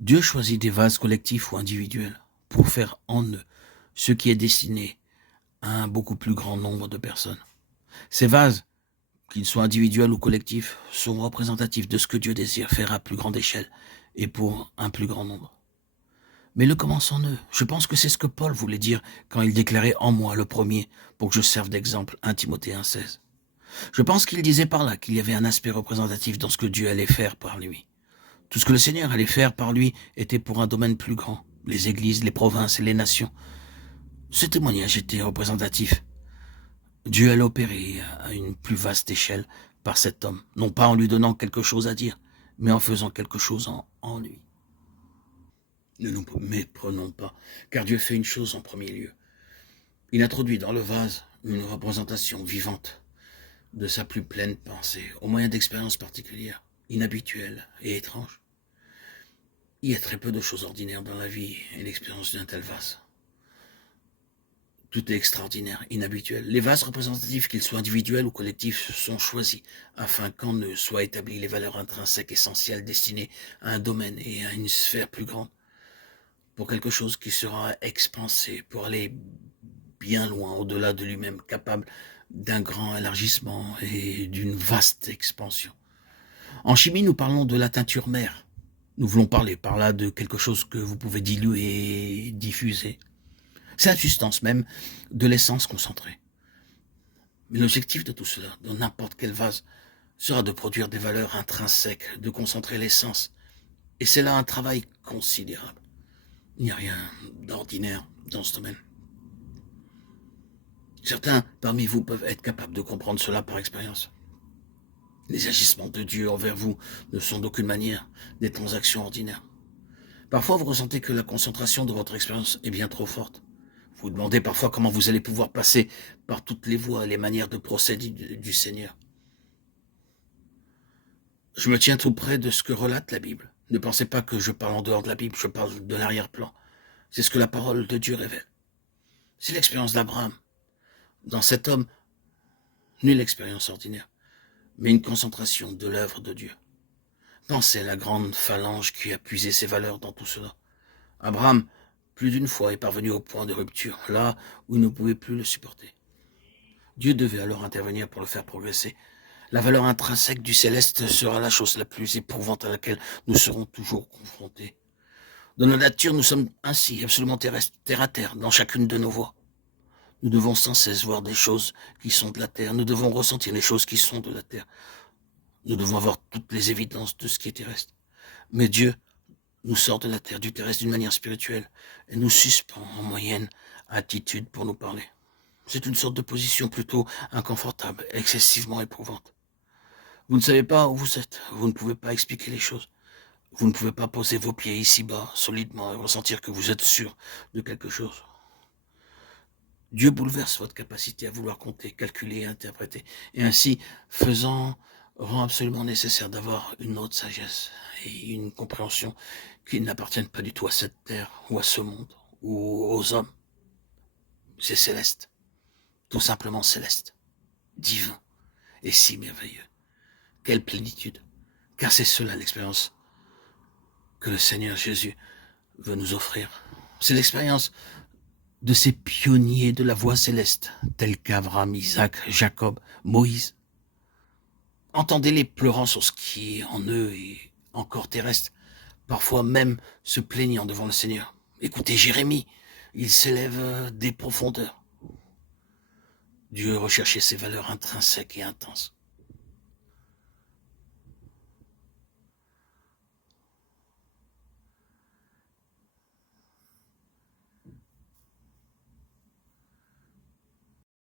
Dieu choisit des vases collectifs ou individuels pour faire en eux ce qui est destiné à un beaucoup plus grand nombre de personnes. Ces vases, qu'ils soient individuels ou collectifs, sont représentatifs de ce que Dieu désire faire à plus grande échelle et pour un plus grand nombre. Mais le commence en eux. Je pense que c'est ce que Paul voulait dire quand il déclarait en moi le premier pour que je serve d'exemple 1 Timothée 1,16. Je pense qu'il disait par là qu'il y avait un aspect représentatif dans ce que Dieu allait faire par lui. Tout ce que le Seigneur allait faire par lui était pour un domaine plus grand, les églises, les provinces et les nations. Ce témoignage était représentatif. Dieu allait opérer à une plus vaste échelle par cet homme, non pas en lui donnant quelque chose à dire, mais en faisant quelque chose en lui. Ne nous méprenons pas, car Dieu fait une chose en premier lieu. Il introduit dans le vase une représentation vivante de sa plus pleine pensée, au moyen d'expériences particulières, inhabituelles et étranges. Il y a très peu de choses ordinaires dans la vie et l'expérience d'un tel vase. Tout est extraordinaire, inhabituel. Les vases représentatifs, qu'ils soient individuels ou collectifs, sont choisis afin qu'en eux soient établies les valeurs intrinsèques essentielles destinées à un domaine et à une sphère plus grande, pour quelque chose qui sera expansé, pour aller bien loin au-delà de lui-même, capable d'un grand élargissement et d'une vaste expansion. En chimie, nous parlons de la teinture mère. Nous voulons parler par là de quelque chose que vous pouvez diluer et diffuser. C'est la substance même de l'essence concentrée. Mais l'objectif de tout cela, dans n'importe quel vase, sera de produire des valeurs intrinsèques, de concentrer l'essence. Et c'est là un travail considérable. Il n'y a rien d'ordinaire dans ce domaine. Certains parmi vous peuvent être capables de comprendre cela par expérience. Les agissements de Dieu envers vous ne sont d'aucune manière des transactions ordinaires. Parfois, vous ressentez que la concentration de votre expérience est bien trop forte. Vous vous demandez parfois comment vous allez pouvoir passer par toutes les voies et les manières de procéder du Seigneur. Je me tiens tout près de ce que relate la Bible. Ne pensez pas que je parle en dehors de la Bible, je parle de l'arrière-plan. C'est ce que la parole de Dieu révèle. C'est l'expérience d'Abraham. Dans cet homme, nulle expérience ordinaire, mais une concentration de l'œuvre de Dieu. Pensez à la grande phalange qui a puisé ses valeurs dans tout cela. Abraham, plus d'une fois, est parvenu au point de rupture, là où il ne pouvait plus le supporter. Dieu devait alors intervenir pour le faire progresser. La valeur intrinsèque du céleste sera la chose la plus éprouvante à laquelle nous serons toujours confrontés. Dans la nature, nous sommes ainsi absolument terrestres, terre à terre, dans chacune de nos voies. Nous devons sans cesse voir des choses qui sont de la terre. Nous devons ressentir les choses qui sont de la terre. Nous devons avoir toutes les évidences de ce qui est terrestre. Mais Dieu nous sort de la terre, du terrestre d'une manière spirituelle, et nous suspend en moyenne attitude pour nous parler. C'est une sorte de position plutôt inconfortable, excessivement éprouvante. Vous ne savez pas où vous êtes, vous ne pouvez pas expliquer les choses. Vous ne pouvez pas poser vos pieds ici-bas, solidement, et ressentir que vous êtes sûr de quelque chose. Dieu bouleverse votre capacité à vouloir compter, calculer et interpréter. Et ainsi, faisant, rend absolument nécessaire d'avoir une autre sagesse et une compréhension qui n'appartiennent pas du tout à cette terre ou à ce monde ou aux hommes. C'est céleste, tout simplement céleste, divin et si merveilleux. Quelle plénitude, car c'est cela l'expérience que le Seigneur Jésus veut nous offrir. C'est l'expérience de ces pionniers de la voie céleste, tels qu'Abraham, Isaac, Jacob, Moïse. Entendez-les pleurant sur ce qui est en eux et encore terrestre, parfois même se plaignant devant le Seigneur. Écoutez Jérémie, il s'élève des profondeurs. Dieu recherchait ces valeurs intrinsèques et intenses.